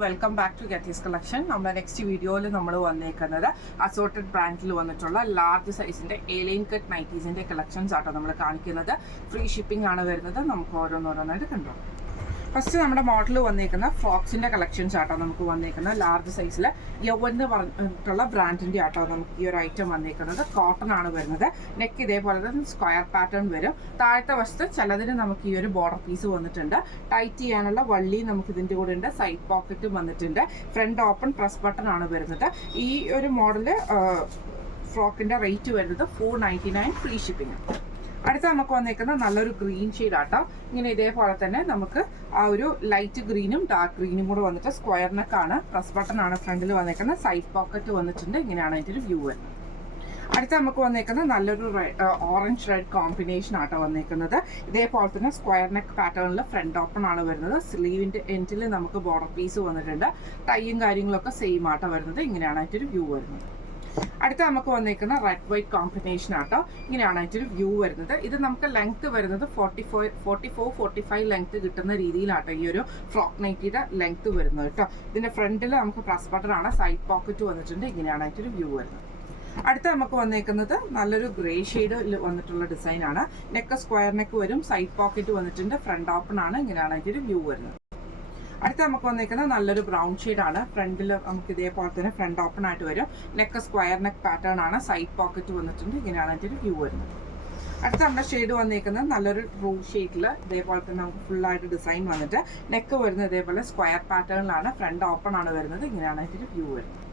Welcome back to ഗെറ്റീസ് collection. നമ്മുടെ next വീഡിയോയിൽ നമ്മൾ വന്നേക്കുന്നത് അസോർട്ടഡ് ബ്രാൻഡിൽ വന്നിട്ടുള്ള ലാർജ് സൈസിൻ്റെ എലൈൻ കട്ട് നൈറ്റീസിൻ്റെ കളക്ഷൻസ് ആട്ടോ നമ്മൾ കാണിക്കുന്നത്. ഫ്രീ ഷിപ്പിംഗ് ആണ് വരുന്നത്. നമുക്ക് ഓരോന്നോരോന്നായിട്ട് കണ്ടോ. ഫസ്റ്റ് നമ്മുടെ മോഡൽ വന്നേക്കുന്ന ഫ്രോക്സിൻ്റെ കളക്ഷൻസ് ആട്ടോ നമുക്ക് വന്നേക്കുന്ന ലാർജ് സൈസിൽ യവൻ എന്ന് പറഞ്ഞിട്ടുള്ള ബ്രാൻഡിൻ്റെ ആട്ടോ നമുക്ക് ഈ ഒരു ഐറ്റം വന്നേക്കുന്നത്. കോട്ടൺ ആണ് വരുന്നത്. നെക്ക് ഇതേപോലെ തന്നെ സ്ക്വയർ പാറ്റേൺ വരും. താഴത്തെ വശത്ത് ചിലതിന് നമുക്ക് ഈ ഒരു ബോർഡർ പീസ് വന്നിട്ടുണ്ട്. ടൈറ്റ് ചെയ്യാനുള്ള വള്ളി നമുക്ക് ഇതിൻ്റെ കൂടെ ഉണ്ട്. സൈഡ് പോക്കറ്റും വന്നിട്ടുണ്ട്. ഫ്രണ്ട് ഓപ്പൺ പ്രസ് ബട്ടൺ ആണ് വരുന്നത്. ഈ ഒരു മോഡല് ഫ്രോക്കിൻ്റെ റേറ്റ് വരുന്നത് $499 ഫ്രീ ഷിപ്പിംഗ്. അടുത്ത നമുക്ക് വന്നേക്കുന്ന നല്ലൊരു ഗ്രീൻ ഷെയ്ഡ് ആട്ടോ. ഇങ്ങനെ ഇതേപോലെ തന്നെ നമുക്ക് ആ ഒരു ലൈറ്റ് ഗ്രീനും ഡാർക്ക് ഗ്രീനും കൂടെ വന്നിട്ട് സ്ക്വയർ നെക്കാണ്. പ്രസ് ബട്ടൺ ആണ് ഫ്രണ്ടിൽ വന്നേക്കുന്നത്. സൈഡ് പോക്കറ്റ് വന്നിട്ടുണ്ട്. ഇങ്ങനെയാണ് അതിൻ്റെ ഒരു വ്യൂ വരുന്നത്. അടുത്ത നമുക്ക് വന്നേക്കുന്നത് നല്ലൊരു ഓറഞ്ച് റെഡ് കോമ്പിനേഷൻ ആട്ടോ വന്നേക്കുന്നത്. ഇതേപോലെ തന്നെ സ്ക്വയർ നെക്ക് പാറ്റേണിൽ ഫ്രണ്ട് ഓപ്പൺ ആണ് വരുന്നത്. സ്ലീവിൻ്റെ എൻഡിൽ നമുക്ക് ബോർഡർ പീസ് വന്നിട്ടുണ്ട്. ടൈയും കാര്യങ്ങളൊക്കെ സെയിം ആട്ടോ വരുന്നത്. ഇങ്ങനെയാണ് അതിൻ്റെ ഒരു വ്യൂ വരുന്നത്. അടുത്ത നമുക്ക് വന്നേക്കുന്ന റെഡ് വൈറ്റ് കോമ്പിനേഷൻ ആട്ടോ. ഇങ്ങനെയാണ് അതിൻ്റെ വ്യൂ വരുന്നത്. ഇത് നമുക്ക് ലെങ്ത് വരുന്നത് 44-45 ലെങ്ത് കിട്ടുന്ന രീതിയിലാട്ടോ ഈ ഒരു ഫ്രോക്ക് നൈറ്റിയുടെ ലെങ്ത് വരുന്നത് കേട്ടോ. ഇതിൻ്റെ ഫ്രണ്ടിൽ നമുക്ക് പ്രസ് ബട്ടൺ ആണ്. സൈഡ് പോക്കറ്റ് വന്നിട്ടുണ്ട്. ഇങ്ങനെയാണ് അതിൻ്റെ വ്യൂ വരുന്നത്. അടുത്ത നമുക്ക് വന്നേക്കുന്നത് നല്ലൊരു ഗ്രേ ഷെയ്ഡിൽ വന്നിട്ടുള്ള ഡിസൈൻ ആണ്. നെക്ക് സ്ക്വയർ നെക്ക് വരും. സൈഡ് പോക്കറ്റ് വന്നിട്ടുണ്ട്. ഫ്രണ്ട് ഓപ്പൺ ആണ്. ഇങ്ങനെയാണ് അതിൻ്റെ വ്യൂ വരുന്നത്. അടുത്ത നമുക്ക് വന്നേക്കുന്നത് നല്ലൊരു ബ്രൗൺ ഷെയ്ഡാണ്. ഫ്രണ്ടിൽ നമുക്ക് ഇതേപോലെ തന്നെ ഫ്രണ്ട് ഓപ്പൺ ആയിട്ട് വരും. നെക്ക് സ്ക്വയർ നെക്ക് പാറ്റേൺ ആണ്. സൈഡ് പോക്കറ്റ് വന്നിട്ടുണ്ട്. ഇങ്ങനെയാണ് അതിൻ്റെ ഒരു വ്യൂ വരുന്നത്. അടുത്ത നമ്മുടെ ഷെയ്ഡ് വന്നേക്കുന്നത് നല്ലൊരു റൂ ഷെയ്ഡിൽ ഇതേപോലെ തന്നെ നമുക്ക് ഫുള്ളായിട്ട് ഡിസൈൻ വന്നിട്ട് നെക്ക് വരുന്നത് ഇതേപോലെ സ്ക്വയർ പാറ്റേണിലാണ്. ഫ്രണ്ട് ഓപ്പൺ ആണ് വരുന്നത്. ഇങ്ങനെയാണ് അതിൻ്റെ ഒരു വ്യൂ വരുന്നത്.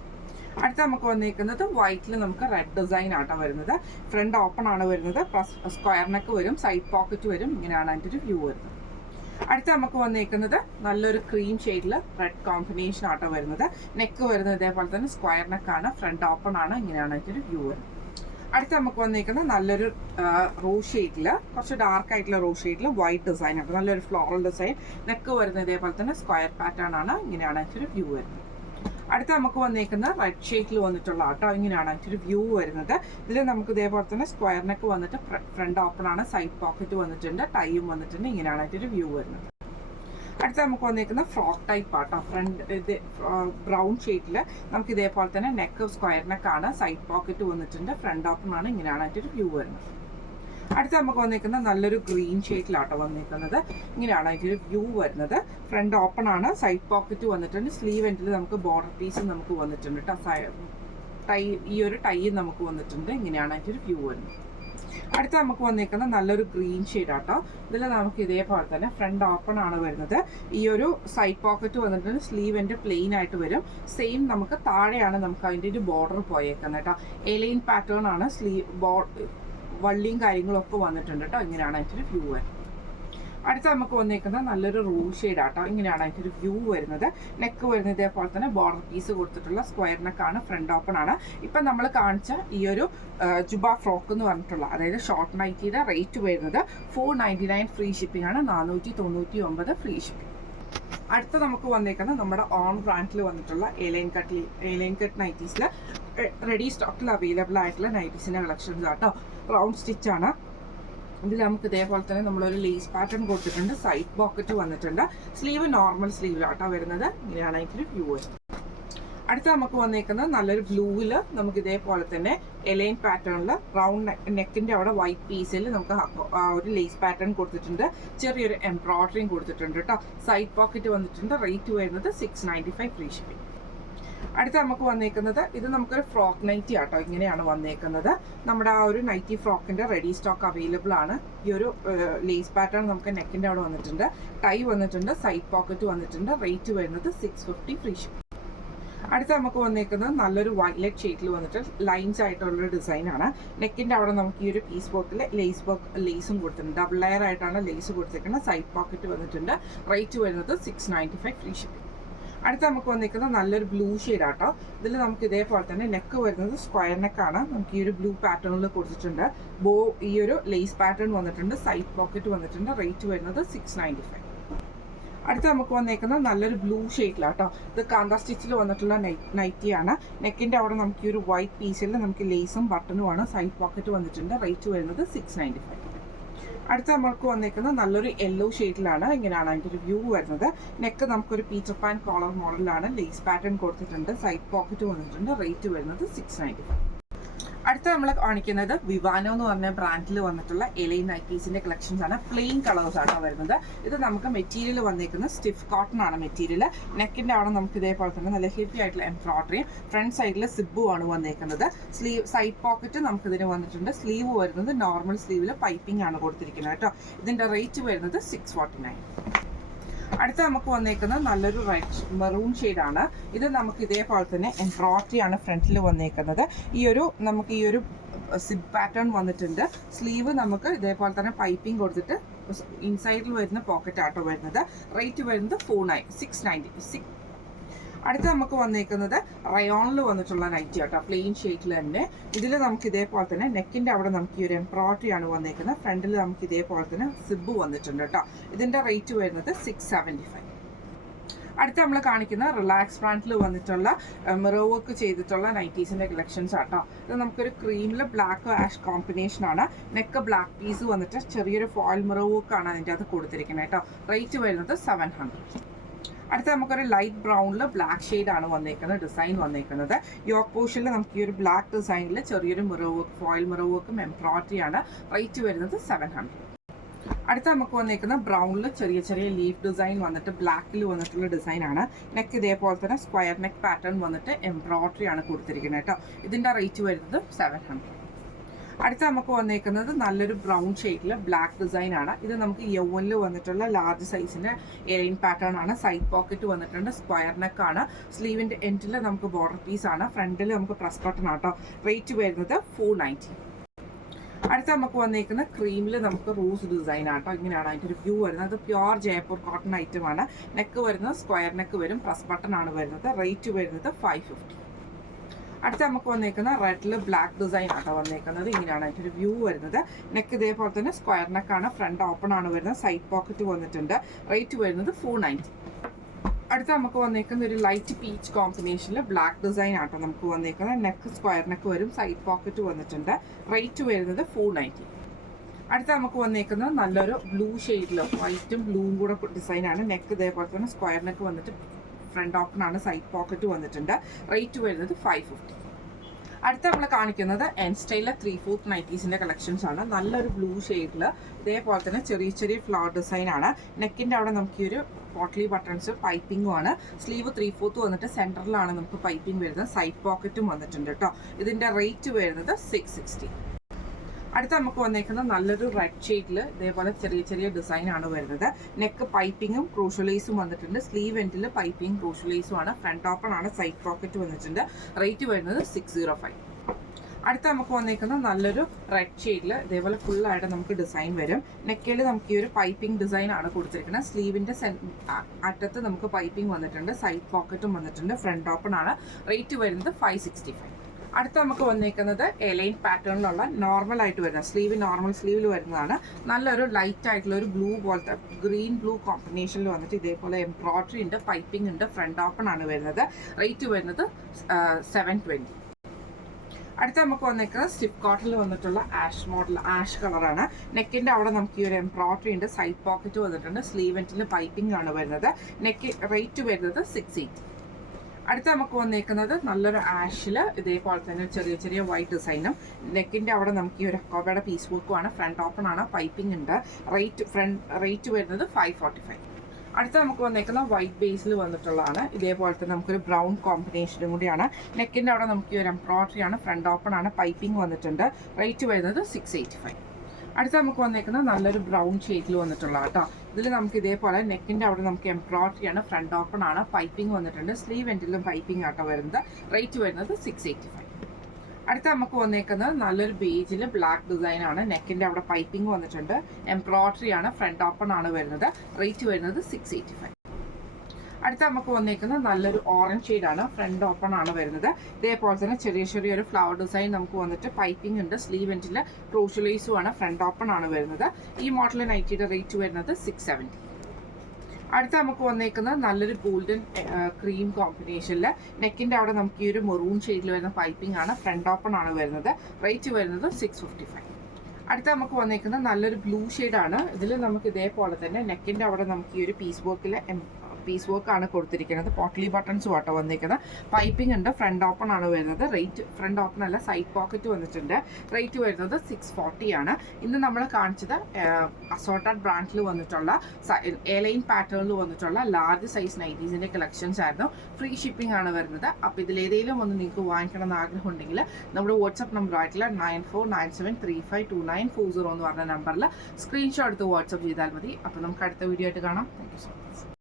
അടുത്ത നമുക്ക് വന്നേക്കുന്നത് വൈറ്റിൽ നമുക്ക് റെഡ് ഡിസൈൻ ആട്ടോ വരുന്നത്. ഫ്രണ്ട് ഓപ്പൺ ആണ് വരുന്നത്. പ്ലസ് സ്ക്വയർ നെക്ക് വരും. സൈഡ് പോക്കറ്റ് വരും. ഇങ്ങനെയാണ് അതിൻ്റെ ഒരു വ്യൂ വരുന്നത്. അടുത്ത നമുക്ക് വന്നേക്കുന്നത് നല്ലൊരു ക്രീം ഷെയ്ഡിൽ റെഡ് കോമ്പിനേഷൻ ആട്ടോ വരുന്നത്. നെക്ക് വരുന്നത് ഇതേപോലെ തന്നെ സ്ക്വയർ നെക്കാണ്. ഫ്രണ്ട് ഓപ്പൺ ആണ്. ഇങ്ങനെയാണ് അതിൻ്റെ വ്യൂ വരുന്നത്. അടുത്ത നമുക്ക് വന്നേക്കുന്നത് നല്ലൊരു റോ ഷെയ്ഡിൽ കുറച്ച് ഡാർക്ക് ആയിട്ടുള്ള റോ ഷെയ്ഡിൽ വൈറ്റ് ഡിസൈൻ ആട്ടോ. നല്ലൊരു ഫ്ലോറൽ ഡിസൈൻ. നെക്ക് വരുന്നത് ഇതേപോലെ തന്നെ സ്ക്വയർ പാറ്റേൺ ആണ്. ഇങ്ങനെയാണ് അതിൻ്റെ വ്യൂ വരുന്നത്. അടുത്ത നമുക്ക് വന്നേക്കുന്ന റെഡ് ഷെയ്ഡിൽ വന്നിട്ടുള്ള ആട്ടോ. ഇങ്ങനെയാണ് അതിൻ്റെ വ്യൂ വരുന്നത്. ഇതിൽ നമുക്ക് ഇതേപോലെ തന്നെ സ്ക്വയർ നെക്ക് വന്നിട്ട് ഫ്രണ്ട് ഓപ്പൺ ആണ്. സൈഡ് പോക്കറ്റ് വന്നിട്ടുണ്ട്. ടൈയും വന്നിട്ടുണ്ട്. ഇങ്ങനെയാണ് അതിൻ്റെ വ്യൂ വരുന്നത്. അടുത്ത നമുക്ക് വന്നേക്കുന്ന ഫ്രോക്ക് ടൈപ്പ് ആട്ടോ. ഫ്രണ്ട് ഇത് ബ്രൗൺ ഷെയ്ഡിൽ നമുക്ക് ഇതേപോലെ തന്നെ നെക്ക് സ്ക്വയർ നെക്കാണ്. സൈഡ് പോക്കറ്റ് വന്നിട്ടുണ്ട്. ഫ്രണ്ട് ഓപ്പൺ ആണ്. ഇങ്ങനെയാണ് അതിൻ്റെ വ്യൂ വരുന്നത്. അടുത്ത നമുക്ക് വന്നേക്കുന്ന നല്ലൊരു ഗ്രീൻ ഷെയ്ഡിലാട്ടോ വന്നേക്കുന്നത്. ഇങ്ങനെയാണ് അതിൻ്റെ വ്യൂ വരുന്നത്. ഫ്രണ്ട് ഓപ്പൺ ആണ്. സൈഡ് പോക്കറ്റ് വന്നിട്ടുണ്ട്. സ്ലീവ് എൻഡിൽ നമുക്ക് ബോർഡർ പീസ് നമുക്ക് വന്നിട്ടുണ്ട് കേട്ടോ. ടൈ ഈ ഒരു ടൈ നമുക്ക് വന്നിട്ടുണ്ട്. ഇങ്ങനെയാണ് അതിൻ്റെ വ്യൂ വരുന്നത്. അടുത്ത നമുക്ക് വന്നേക്കുന്ന നല്ലൊരു ഗ്രീൻ ഷെയ്ഡാട്ടോ. ഇതിൽ നമുക്ക് ഇതേപോലെ തന്നെ ഫ്രണ്ട് ഓപ്പൺ ആണ് വരുന്നത്. ഈ ഒരു സൈഡ് പോക്കറ്റ് വന്നിട്ടുണ്ട്. സ്ലീവ് എൻ്റെ പ്ലെയിൻ ആയിട്ട് വരും. സെയിം നമുക്ക് താഴെയാണ് നമുക്ക് അതിൻ്റെ ഒരു ബോർഡർ പോയേക്കുന്നത് കേട്ടോ. എലൈൻ പാറ്റേൺ ആണ്. വള്ളിയും കാര്യങ്ങളും ഒക്കെ വന്നിട്ടുണ്ട് കേട്ടോ. ഇങ്ങനെയാണ് അതിൻ്റെ വ്യൂ വരുന്നത്. അടുത്ത നമുക്ക് വന്നേക്കുന്നത് നല്ലൊരു റൂ ഷെയ്ഡാട്ടോ. ഇങ്ങനെയാണ് അതിൻ്റെ വ്യൂ വരുന്നത്. നെക്ക് വരുന്നത് ഇതേപോലെ തന്നെ ബോർഡർ പീസ് കൊടുത്തിട്ടുള്ള സ്ക്വയർ നെക്കാണ്. ഫ്രണ്ട് ഓപ്പൺ ആണ്. ഇപ്പം നമ്മൾ കാണിച്ച ഈ ഒരു ജുബ ഫ്രോക്ക് എന്ന് പറഞ്ഞിട്ടുള്ള അതായത് ഷോർട്ട് നൈറ്റിയുടെ റേറ്റ് വരുന്നത് $499 ഫ്രീ ഷിപ്പിംഗ് ആണ്. $499 ഫ്രീ ഷിപ്പിംഗ്. അടുത്ത നമുക്ക് വന്നേക്കുന്നത് നമ്മുടെ ഓൺ ബ്രാൻഡിൽ വന്നിട്ടുള്ള എലൈൻ കട്ട് നൈറ്റീസിൽ റെഡി സ്റ്റോക്കിൽ അവൈലബിൾ ആയിട്ടുള്ള നൈറ്റീസിൻ്റെ കളക്ഷൻസ് ആട്ടോ. റൗണ്ട് സ്റ്റിച്ചാണ്. ഇതിൽ നമുക്ക് ഇതേപോലെ തന്നെ നമ്മളൊരു ലേസ് പാറ്റേൺ കൊടുത്തിട്ടുണ്ട്. സൈഡ് പോക്കറ്റ് വന്നിട്ടുണ്ട്. സ്ലീവ് നോർമൽ സ്ലീവിലാട്ടോ വരുന്നത്. ഇങ്ങനെയാണ് അതിൻ്റെ വ്യൂ വരുന്നത്. അടുത്ത നമുക്ക് വന്നേക്കുന്നത് നല്ലൊരു ബ്ലൂവിൽ നമുക്ക് ഇതേപോലെ തന്നെ എലൈൻ പാറ്റേണിൽ റൗണ്ട് നെക്കിൻ്റെ അവിടെ വൈറ്റ് പീസിൽ നമുക്ക് ഒരു ലേസ് പാറ്റേൺ കൊടുത്തിട്ടുണ്ട്. ചെറിയൊരു എംബ്രോയ്ഡറിയും കൊടുത്തിട്ടുണ്ട് കേട്ടോ. സൈഡ് പോക്കറ്റ് വന്നിട്ടുണ്ട്. റേറ്റ് വരുന്നത് $695 ഫ്രീ ഷിപ്പിംഗ്. അടുത്ത നമുക്ക് വന്നേക്കുന്നത് ഇത് നമുക്കൊരു ഫ്രോക്ക് നൈറ്റി ആട്ടോ. ഇങ്ങനെയാണ് വന്നേക്കുന്നത്. നമ്മുടെ ആ ഒരു നൈറ്റി ഫ്രോക്കിൻ്റെ റെഡി സ്റ്റോക്ക് അവൈലബിൾ ആണ്. ഈ ഒരു ലേസ് പാറ്റേൺ നമുക്ക് നെക്കിൻ്റെ അവിടെ വന്നിട്ടുണ്ട്. ടൈ വന്നിട്ടുണ്ട്. സൈഡ് പോക്കറ്റ് വന്നിട്ടുണ്ട്. റേറ്റ് വരുന്നത് $650 ഫ്രീ ഷിപ്പിംഗ്. അടുത്ത നമുക്ക് വന്നേക്കുന്നത് നല്ലൊരു വയലറ്റ് ഷെയ്ഡിൽ വന്നിട്ട് ലൈൻസ് ആയിട്ടുള്ളൊരു ഡിസൈനാണ്. നെക്കിൻ്റെ അവിടെ നമുക്ക് ഈ ഒരു പീസ് വർക്കിൽ ലേസും കൊടുത്തിട്ടുണ്ട്. ഡബിൾ ലെയർ ആയിട്ടാണ് ലേസ് കൊടുത്തേക്കുന്നത്. സൈഡ് പോക്കറ്റ് വന്നിട്ടുണ്ട്. റേറ്റ് വരുന്നത് $695 ഫ്രീ ഷിപ്പിംഗ്. അടുത്ത നമുക്ക് വന്നിരിക്കുന്നത് നല്ലൊരു ബ്ലൂ ഷെയ്ഡാട്ടോ. ഇതിൽ നമുക്ക് ഇതേപോലെ തന്നെ നെക്ക് വരുന്നത് സ്ക്വയർ നെക്കാണ്. നമുക്ക് ഈ ഒരു ബ്ലൂ പാറ്റേണിൽ കൊടുത്തിട്ടുണ്ട്. ഈ ഒരു ലേസ് പാറ്റേൺ വന്നിട്ടുണ്ട്. സൈഡ് പോക്കറ്റ് വന്നിട്ടുണ്ട്. റേറ്റ് വരുന്നത് $695. അടുത്ത നമുക്ക് വന്നേക്കുന്നത് നല്ലൊരു ബ്ലൂ ഷെയ്ഡിലാട്ടോ. ഇത് കാന്ത സ്റ്റിച്ചിൽ വന്നിട്ടുള്ള നൈറ്റിയാണ്. നെക്കിൻ്റെ അവിടെ നമുക്ക് ഈ ഒരു വൈറ്റ് പീസിൽ നമുക്ക് ലേസും ബട്ടണുമാണ്. സൈഡ് പോക്കറ്റ് വന്നിട്ടുണ്ട്. റേറ്റ് വരുന്നത് $695. അടുത്ത നമ്മൾക്ക് വന്നിരിക്കുന്നത് നല്ലൊരു യെല്ലോ ഷെയ്ഡിലാണ്. ഇങ്ങനെയാണ് അതിൻ്റെ ഒരു വ്യൂ വരുന്നത്. നെക്ക് നമുക്കൊരു പീറ്റർ പാൻ കോളർ മോഡലാണ്. ലേസ് പാറ്റേൺ കൊടുത്തിട്ടുണ്ട്. സൈഡ് പോക്കറ്റ് വന്നിട്ടുണ്ട്. റേറ്റ് വരുന്നത് 695. അടുത്ത നമ്മൾ കാണിക്കുന്നത് വിവാനോ എന്ന് പറഞ്ഞ ബ്രാൻഡിൽ വന്നിട്ടുള്ള എലൈൻ നൈറ്റീസിന്റെ കളക്ഷൻസ് ആണ്. പ്ലെയിൻ കളേഴ്സ് ആണ് വരുന്നത്. ഇത് നമുക്ക് മെറ്റീരിയൽ വന്നിരിക്കുന്നത് സ്റ്റിഫ് കോട്ടൺ ആണ് മെറ്റീരിയൽ. നെക്കിന്റെ അവിടെ നമുക്ക് ഇതേപോലെ തന്നെ നല്ല ഹെവി ആയിട്ടുള്ള എംബ്രോയിഡറിയും ഫ്രണ്ട് സൈഡിൽ സിബും ആണ് വന്നിരിക്കുന്നത്. സ്ലീവ് സൈഡ് പോക്കറ്റ് നമുക്ക് ഇതിന് വന്നിട്ടുണ്ട്. സ്ലീവ് വരുന്നത് നോർമൽ സ്ലീവിൽ പൈപ്പിംഗ് ആണ് കൊടുത്തിരിക്കുന്നത് കേട്ടോ. ഇതിന്റെ റേറ്റ് വരുന്നത് 649. അടുത്ത നമുക്ക് വന്നേക്കുന്നത് നല്ലൊരു റെഡ് മെറൂൺ ഷെയ്ഡാണ്. ഇത് നമുക്ക് ഇതേപോലെ തന്നെ എംബ്രോയിഡറി ആണ് ഫ്രണ്ടിൽ വന്നേക്കുന്നത്. നമുക്ക് ഈ ഒരു സിബ് പാറ്റേൺ വന്നിട്ടുണ്ട്. സ്ലീവ് നമുക്ക് ഇതേപോലെ തന്നെ പൈപ്പിംഗ് കൊടുത്തിട്ട് ഇൻസൈഡിൽ വരുന്ന പോക്കറ്റ് ആട്ടോ വരുന്നത്. റേറ്റ് വരുന്നത് 690. അടുത്ത നമുക്ക് വന്നേക്കുന്നത് റയോണിൽ വന്നിട്ടുള്ള നൈറ്റി ആട്ടോ. പ്ലെയിൻ ഷെയ്ഡിൽ തന്നെ. ഇതിൽ നമുക്ക് ഇതേപോലെ തന്നെ നെക്കിൻ്റെ അവിടെ നമുക്ക് ഈ ഒരു എംബ്രോയിഡറി ആണ് വന്നേക്കുന്നത്. ഫ്രണ്ടിൽ നമുക്ക് ഇതേപോലെ തന്നെ സിബ് വന്നിട്ടുണ്ട് കേട്ടോ. ഇതിൻ്റെ റേറ്റ് വരുന്നത് 675. അടുത്ത നമ്മൾ കാണിക്കുന്ന റിലാക്സ് ബ്രാൻഡിൽ വന്നിട്ടുള്ള മിറർ വർക്ക് ചെയ്തിട്ടുള്ള നൈറ്റീസിൻ്റെ കളക്ഷൻസ് ആട്ടോ. ഇത് നമുക്കൊരു ക്രീമിൽ ബ്ലാക്ക് ആഷ് കോമ്പിനേഷൻ ആണ്. നെക്ക് ബ്ലാക്ക് പീസ് വന്നിട്ട് ചെറിയൊരു ഫോയിൽ മിറർ വർക്ക് ആണ് അതിൻ്റെ അത് കൊടുത്തിരിക്കുന്നത് കേട്ടോ. റേറ്റ് വരുന്നത് 700. അടുത്ത നമുക്കൊരു ലൈറ്റ് ബ്രൗണിൽ ബ്ലാക്ക് ഷെയ്ഡ് ആണ് വന്നേക്കുന്നത്. ഡിസൈൻ വന്നേക്കുന്നത് യോക്ക് പോർഷനിൽ നമുക്ക് ഈ ഒരു ബ്ലാക്ക് ഡിസൈനിൽ ചെറിയൊരു മിറർ വർക്ക് ഫോയിൽ മിറർ വർക്കും എംബ്രോയിഡറി ആണ്. റേറ്റ് വരുന്നത് 700. അടുത്ത നമുക്ക് വന്നേക്കുന്ന ബ്രൗണിൽ ചെറിയ ചെറിയ ലീഫ് ഡിസൈൻ വന്നിട്ട് ബ്ലാക്കിൽ വന്നിട്ടുള്ള ഡിസൈൻ ആണ്. നെക്ക് ഇതേപോലെ തന്നെ സ്ക്വയർ നെക്ക് പാറ്റേൺ വന്നിട്ട് എംബ്രോയിഡറി ആണ് കൊടുത്തിരിക്കുന്നത് കേട്ടോ. ഇതിൻ്റെ റേറ്റ് വരുന്നത് 700. അടുത്ത നമുക്ക് വന്നേക്കുന്നത് നല്ലൊരു ബ്രൗൺ ഷെയ്ഡിൽ ബ്ലാക്ക് ഡിസൈൻ ആണ്. ഇത് നമുക്ക് യൗവനിൽ വന്നിട്ടുള്ള ലാർജ് സൈസിന്റെ എലൈൻ പാറ്റേൺ ആണ്. സൈഡ് പോക്കറ്റ് വന്നിട്ടുണ്ട്. സ്ക്വയർ നെക്ക് ആണ്. സ്ലീവിന്റെ എൻഡിൽ നമുക്ക് ബോർഡർ പീസ് ആണ്. ഫ്രണ്ടിൽ നമുക്ക് പ്രസ് ബട്ടൺ ആട്ടോ. റേറ്റ് വരുന്നത് 490. അടുത്ത നമുക്ക് വന്നേക്കുന്ന ക്രീമിൽ നമുക്ക് റോസ് ഡിസൈൻ ആട്ടോ. ഇങ്ങനെയാണ് അതിൻ്റെ ഒരു വ്യൂ വരുന്നത്. അത് പ്യുവർ ജയ്പൂർ കോട്ടൺ ഐറ്റം ആണ്. നെക്ക് വരുന്നത് സ്ക്വയർ നെക്ക് വരും. പ്രസ് ബട്ടൺ ആണ് വരുന്നത്. റേറ്റ് വരുന്നത് 550. അടുത്ത നമുക്ക് വന്നേക്കുന്ന റെഡിൽ ബ്ലാക്ക് ഡിസൈൻ ആട്ടോ വന്നേക്കുന്നത്. ഇങ്ങനെയാണ് അതിൻ്റെ ഒരു വ്യൂ വരുന്നത്. നെക്ക് ഇതേപോലെ തന്നെ സ്ക്വയർ നെക്കാണ്. ഫ്രണ്ട് ഓപ്പൺ ആണ് വരുന്നത്. സൈഡ് പോക്കറ്റ് വന്നിട്ടുണ്ട്. റേറ്റ് വരുന്നത് 490. അടുത്ത നമുക്ക് വന്നേക്കുന്ന ഒരു ലൈറ്റ് പീച്ച് കോമ്പിനേഷനിൽ ബ്ലാക്ക് ഡിസൈൻ ആട്ടോ നമുക്ക് വന്നേക്കുന്നത്. നെക്ക് സ്ക്വയർ നെക്ക് വരും. സൈഡ് പോക്കറ്റ് വന്നിട്ടുണ്ട്. റേറ്റ് വരുന്നത് 490. അടുത്ത നമുക്ക് വന്നേക്കുന്നത് നല്ലൊരു ബ്ലൂ ഷെയ്ഡിൽ വൈറ്റും ബ്ലൂവും കൂടെ ഡിസൈനാണ്. നെക്ക് ഇതേപോലെ തന്നെ സ്ക്വയർ നെക്ക് വന്നിട്ട് ഫ്രണ്ട് ഓപ്പൺ ആണ്. സൈഡ് പോക്കറ്റ് വന്നിട്ടുണ്ട്. റേറ്റ് വരുന്നത് 550. അടുത്ത നമ്മൾ കാണിക്കുന്നത് എൻ സ്റ്റൈലിലെ 3/4 നൈറ്റീസിന്റെ കളക്ഷൻസ് ആണ്. നല്ലൊരു ബ്ലൂ ഷെയ്ഡിൽ ഇതേപോലെ തന്നെ ചെറിയ ചെറിയ ഫ്ലവർ ഡിസൈൻ ആണ്. നെക്കിന്റെ അവിടെ നമുക്ക് ഈ ഒരു പോട്ട്ലി ബട്ടൺസ് പൈപ്പിംഗും ആണ്. സ്ലീവ് 3/4 വന്നിട്ട് സെന്ററിലാണ് നമുക്ക് പൈപ്പിംഗ് വരുന്നത്. സൈഡ് പോക്കറ്റും വന്നിട്ടുണ്ട് കേട്ടോ. ഇതിന്റെ റേറ്റ് വരുന്നത് 660. അടുത്ത നമുക്ക് വന്നേക്കുന്നത് നല്ലൊരു റെഡ് ഷെയ്ഡിൽ ഇതേപോലെ ചെറിയ ചെറിയ ഡിസൈൻ ആണ് വരുന്നത്. നെക്ക് പൈപ്പിങ്ങും ക്രൂഷ്യലൈസും വന്നിട്ടുണ്ട്. സ്ലീവ് എൻഡിൽ പൈപ്പിംഗ് ക്രൂഷ്യലൈസും ആണ്. ഫ്രണ്ട് ഓപ്പൺ ആണ്. സൈഡ് പോക്കറ്റ് വന്നിട്ടുണ്ട്. റേറ്റ് വരുന്നത് 605. അടുത്ത നമുക്ക് വന്നേക്കുന്നത് നല്ലൊരു റെഡ് ഷെയ്ഡിൽ ഇതേപോലെ ഫുള്ളായിട്ട് നമുക്ക് ഡിസൈൻ വരും. നെക്കിൽ നമുക്ക് ഈ ഒരു പൈപ്പിംഗ് ഡിസൈൻ ആണ് കൊടുത്തിരിക്കുന്നത്. സ്ലീവിന്റെ അറ്റത്ത് നമുക്ക് പൈപ്പിംഗ് വന്നിട്ടുണ്ട്. സൈഡ് പോക്കറ്റും വന്നിട്ടുണ്ട്. ഫ്രണ്ട് ഓപ്പൺ ആണ്. റേറ്റ് വരുന്നത് 565. അടുത്ത നമുക്ക് വന്നേക്കുന്നത് എലൈൻ പാറ്റേണിലുള്ള നോർമൽ ആയിട്ട് വരുന്ന സ്ലീവ് നോർമൽ സ്ലീവിൽ വരുന്നതാണ്. നല്ലൊരു ലൈറ്റ് ആയിട്ടുള്ള ഒരു ബ്ലൂ പോലത്തെ ഗ്രീൻ ബ്ലൂ കോമ്പിനേഷനിൽ വന്നിട്ട് ഇതേപോലെ എംബ്രോയിഡറി ഉണ്ട്. പൈപ്പിംഗ് ഉണ്ട്. ഫ്രണ്ട് ഓപ്പൺ ആണ് വരുന്നത്. റേറ്റ് വരുന്നത് 720. അടുത്ത നമുക്ക് വന്നേക്കുന്നത് സ്റ്റിഫ് കോട്ടണിൽ വന്നിട്ടുള്ള ആഷ് മോഡൽ ആഷ് കളറാണ്. നെക്കിന്റെ അവിടെ നമുക്ക് ഈ ഒരു എംബ്രോയിഡറി ഉണ്ട്. സൈഡ് പോക്കറ്റ് വന്നിട്ടുണ്ട്. സ്ലീവ് എൻഡിൽ പൈപ്പിംഗ് ആണ് വരുന്നത്. നെക്ക് റേറ്റ് വരുന്നത് 680. അടുത്ത നമുക്ക് വന്നേക്കുന്നത് നല്ലൊരു ആഷിൽ ഇതേപോലെ തന്നെ ചെറിയ ചെറിയ വൈറ്റ് ഡിസൈനും നെക്കിന്റെ അവിടെ നമുക്ക് ഈ ഒരു അക്കോബയുടെ പീസ് വർക്കും ആണ്. ഫ്രണ്ട് ഓപ്പൺ ആണ്. പൈപ്പിംഗ് ഉണ്ട്. റേറ്റ് വരുന്നത് 545. അടുത്ത നമുക്ക് വന്നേക്കുന്ന വൈറ്റ് ബേസിൽ വന്നിട്ടുള്ളതാണ്. ഇതേപോലെ തന്നെ നമുക്കൊരു ബ്രൗൺ കോമ്പിനേഷനും കൂടിയാണ്. നെക്കിന്റെ അവിടെ നമുക്ക് ഈ ഒരു എംബ്രോയിഡറി ആണ്. ഫ്രണ്ട് ഓപ്പൺ ആണ്. പൈപ്പിംഗ് വന്നിട്ടുണ്ട്. റേറ്റ് വരുന്നത് 685. അടുത്ത നമുക്ക് വന്നേക്കുന്നത് നല്ലൊരു ബ്രൗൺ ഷെയ്ഡിൽ വന്നിട്ടുള്ള കേട്ടോ. ഇതിൽ നമുക്ക് ഇതേപോലെ നെക്കിന്റെ അവിടെ നമുക്ക് എംബ്രോയിഡറി ആണ്. ഫ്രണ്ട് ഓപ്പൺ ആണ്. പൈപ്പിംഗ് വന്നിട്ടുണ്ട്. സ്ലീവ് എൻഡിലും പൈപ്പിംഗ് ആട്ടോ വരുന്നത്. റേറ്റ് വരുന്നത് 685. അടുത്ത നമുക്ക് വന്നേക്കുന്നത് നല്ലൊരു ബേജിൽ ബ്ലാക്ക് ഡിസൈൻ ആണ്. നെക്കിന്റെ അവിടെ പൈപ്പിംഗ് വന്നിട്ടുണ്ട്. എംബ്രോയിഡറി ആണ്. ഫ്രണ്ട് ഓപ്പൺ ആണ് വരുന്നത്. റേറ്റ് വരുന്നത് 685. അടുത്ത നമുക്ക് വന്നേക്കുന്നത് നല്ലൊരു ഓറഞ്ച് ഷെയ്ഡാണ്. ഫ്രണ്ട് ഓപ്പൺ ആണ് വരുന്നത്. ഇതേപോലെ തന്നെ ചെറിയ ചെറിയൊരു ഫ്ലവർ ഡിസൈൻ നമുക്ക് വന്നിട്ട് പൈപ്പിംഗ് ഉണ്ട്. സ്ലീവ് എൻഡിൽ ക്രൂഷ്യലൈസും ആണ്. ഫ്രണ്ട് ഓപ്പൺ ആണ് വരുന്നത്. ഈ മോഡൽ നൈറ്റിയുടെ റേറ്റ് വരുന്നത് 670. അടുത്ത നമുക്ക് വന്നേക്കുന്നത് നല്ലൊരു ഗോൾഡൻ ക്രീം കോമ്പിനേഷനിൽ നെക്കിന്റെ അവിടെ നമുക്ക് ഈ ഒരു മെറൂൺ ഷെയ്ഡിൽ വരുന്ന പൈപ്പിംഗ് ആണ്. ഫ്രണ്ട് ഓപ്പൺ ആണ് വരുന്നത്. റേറ്റ് വരുന്നത് 655. അടുത്ത നമുക്ക് വന്നേക്കുന്നത് നല്ലൊരു ബ്ലൂ ഷെയ്ഡാണ്. ഇതിൽ നമുക്ക് ഇതേപോലെ തന്നെ നെക്കിൻ്റെ അവിടെ നമുക്ക് ഈ ഒരു പീസ് വർക്കാണ് കൊടുത്തിരിക്കുന്നത്. പോട്ട്ലി ബട്ടൺസും ആട്ടോ വന്നിരിക്കുന്നത്. പൈപ്പിംഗ് ഉണ്ട്. ഫ്രണ്ട് ഓപ്പൺ ആണ് വരുന്നത്. റേറ്റ് ഫ്രണ്ട് ഓപ്പൺ അല്ല, സൈഡ് പോക്കറ്റ് വന്നിട്ടുണ്ട്. റേറ്റ് വരുന്നത് 640 ആണ്. ഇന്ന് നമ്മൾ കാണിച്ചത് അസോർട്ടഡ് ബ്രാൻഡിൽ വന്നിട്ടുള്ള എലൈൻ പാറ്റേണിൽ വന്നിട്ടുള്ള ലാർജ് സൈസ് നൈറ്റീസിൻ്റെ കളക്ഷൻസ് ആയിരുന്നു. ഫ്രീ ഷിപ്പിംഗ് ആണ് വരുന്നത്. അപ്പോൾ ഇതിലേതെങ്കിലും ഒന്ന് നിങ്ങൾക്ക് വാങ്ങിക്കണം എന്ന് ആഗ്രഹം ഉണ്ടെങ്കിൽ നമ്മുടെ വാട്സപ്പ് നമ്പർ ആയിട്ടുള്ള 9497352940 എന്ന് പറഞ്ഞ നമ്പറിൽ സ്ക്രീൻഷോട്ട് എടുത്ത് വാട്സപ്പ് ചെയ്താൽ മതി. അപ്പോൾ നമുക്ക് അടുത്ത വീഡിയോ ആയിട്ട് കാണാം. Thank you so much.